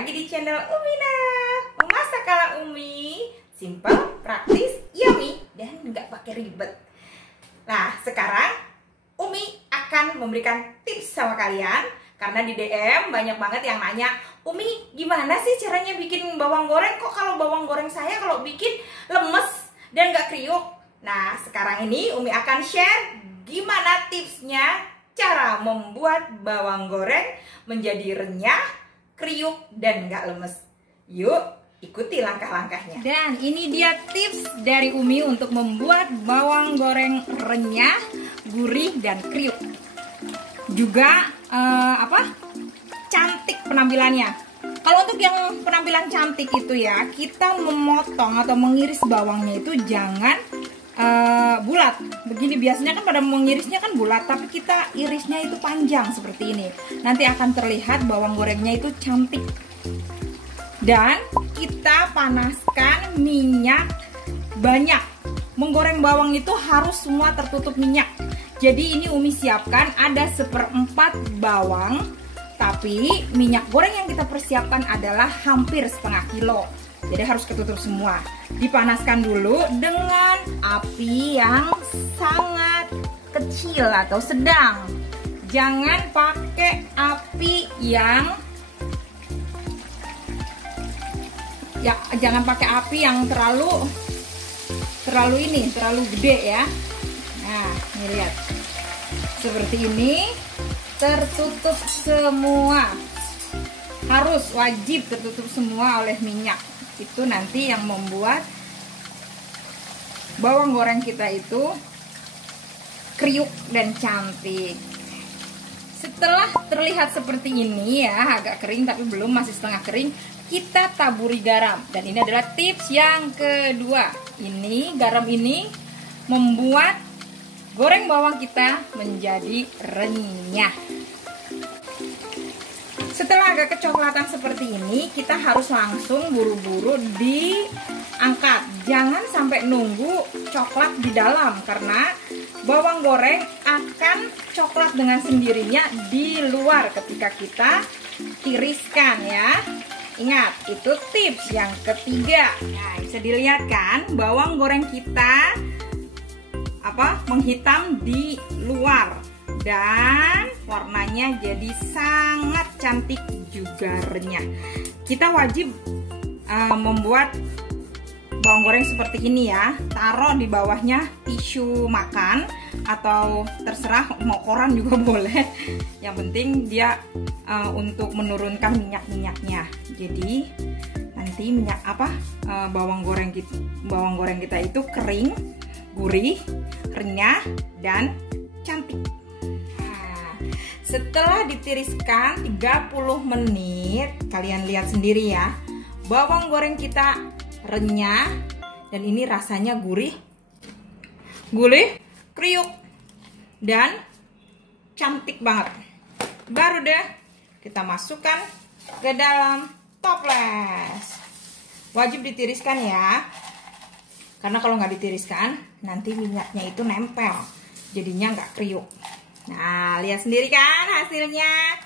lagi di channel Umina. Memasak ala Umi, simple, praktis, yummy, dan nggak pakai ribet. Nah, sekarang Umi akan memberikan tips sama kalian. Karena di DM banyak banget yang nanya, Umi gimana sih caranya bikin bawang goreng? Kok kalau bawang goreng saya kalau bikin lemes dan nggak kriuk? Nah, sekarang ini Umi akan share gimana tipsnya cara membuat bawang goreng menjadi renyah, kriuk, dan nggak lemes. Yuk, ikuti langkah-langkahnya. Dan ini dia tips dari Umi untuk membuat bawang goreng renyah, gurih, dan kriuk. Juga cantik penampilannya. Kalau untuk yang penampilan cantik itu ya, kita memotong atau mengiris bawangnya itu jangan bulat. Begini biasanya kan pada mengirisnya kan bulat, tapi kita irisnya itu panjang seperti ini. Nanti akan terlihat bawang gorengnya itu cantik. Dan kita panaskan minyak banyak. Menggoreng bawang itu harus semua tertutup minyak. Jadi ini Umi siapkan ada 1/4 bawang, tapi minyak goreng yang kita persiapkan adalah hampir setengah kilo. Jadi harus ketutup semua. Dipanaskan dulu dengan api yang sangat kecil atau sedang. Jangan pakai api yang terlalu gede ya. Nah, ini lihat. Seperti ini, tertutup semua. Harus wajib tertutup semua oleh minyak. Itu nanti yang membuat bawang goreng kita itu kriuk dan cantik. Setelah terlihat seperti ini ya, agak kering tapi belum, masih setengah kering, kita taburi garam. Dan ini adalah tips yang kedua. Ini garam ini membuat goreng bawang kita menjadi renyah. Setelah agak kecoklatan seperti ini, kita harus langsung buru-buru diangkat. Jangan sampai nunggu coklat di dalam, karena bawang goreng akan coklat dengan sendirinya di luar ketika kita tiriskan ya. Ingat, itu tips yang ketiga. Nah, bisa dilihat kan bawang goreng kita menghitam di luar dan warnanya jadi sangat cantik juga renyah. Kita wajib membuat bawang goreng seperti ini ya. Taruh di bawahnya tisu makan atau terserah mau koran juga boleh. Yang penting dia untuk menurunkan minyak-minyaknya. Jadi nanti bawang goreng kita itu kering, gurih, renyah, dan cantik. Nah, setelah ditiriskan 30 menit, kalian lihat sendiri ya, bawang goreng kita renyah dan ini rasanya gurih, kriuk, dan cantik banget. Baru deh kita masukkan ke dalam toples. Wajib ditiriskan ya, karena kalau nggak ditiriskan nanti minyaknya itu nempel, jadinya nggak kriuk. Nah, lihat sendiri kan hasilnya.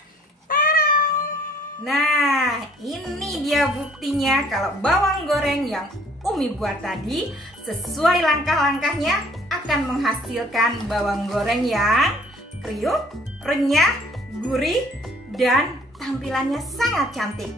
Nah, ini dia buktinya kalau bawang goreng yang Umi buat tadi sesuai langkah-langkahnya akan menghasilkan bawang goreng yang kriuk, renyah, gurih, dan tampilannya sangat cantik.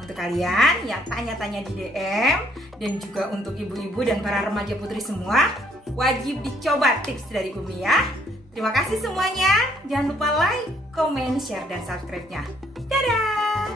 Untuk kalian yang tanya-tanya di DM dan juga untuk ibu-ibu dan para remaja putri semua, wajib dicoba tips dari Umi ya. Terima kasih semuanya. Jangan lupa like, comment, share, dan subscribe-nya. Dadah!